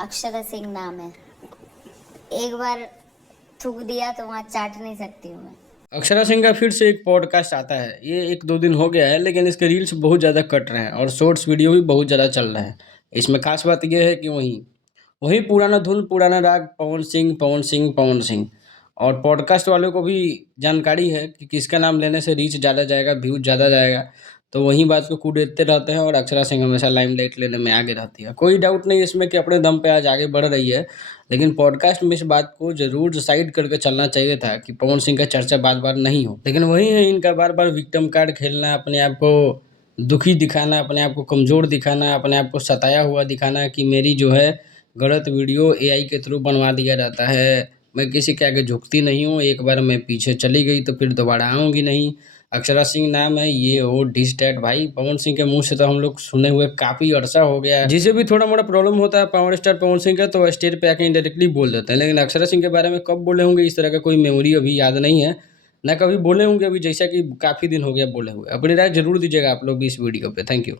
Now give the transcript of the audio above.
अक्षरा सिंह नाम है। एक बार थूक दिया तो वहाँ चाट नहीं सकती हूँ मैं। अक्षरा सिंह का फिर से एक पॉडकास्ट आता है। ये 1-2 दिन हो गया है, लेकिन इसके रील्स बहुत ज़्यादा कट रहे हैं और शॉर्ट्स वीडियो भी बहुत ज़्यादा चल रहे हैं। इसमें खास बात यह है कि वहीं वही पुराना धुन पुराना राग, पवन सिंह पवन सिंह पवन सिंह। और पॉडकास्ट वालों को भी जानकारी है कि किसका नाम लेने से रीच ज़्यादा जाएगा, व्यूज ज़्यादा जाएगा। तो वहीं बात को कुड़ेदते रहते हैं और अक्षरा सिंह हमेशा लाइमलाइट लेने में आगे रहती है। कोई डाउट नहीं इसमें कि अपने दम पे आज आगे बढ़ रही है। लेकिन पॉडकास्ट में इस बात को ज़रूर डिसाइड करके चलना चाहिए था कि पवन सिंह का चर्चा बार-बार नहीं हो। लेकिन वही है, इनका बार-बार विक्टिम कार्ड खेलना, अपने आप को दुखी दिखाना, अपने आप को कमज़ोर दिखाना, अपने आप को सताया हुआ दिखाना कि मेरी जो है गलत वीडियो एआई के थ्रू बनवा दिया जाता है। मैं किसी के आगे झुकती नहीं हूँ, एक बार मैं पीछे चली गई तो फिर दोबारा आऊँगी नहीं। अक्षरा सिंह नाम है, ये वो डिस डैट। भाई पवन सिंह के मुँह से तो हम लोग सुने हुए काफ़ी अरसा हो गया है। जिसे भी थोड़ा-मोड़ा प्रॉब्लम होता है पावर स्टार पवन सिंह का, तो स्टेज पे आके इंडायरेक्टली बोल देते हैं। लेकिन अक्षरा सिंह के बारे में कब बोले होंगे इस तरह का कोई मेमोरी अभी याद नहीं है। ना कभी बोले होंगे अभी, जैसा कि काफ़ी दिन हो गया बोले हुए। अपनी राय ज़रूर दीजिएगा आप लोग भी इस वीडियो पे। Thank you.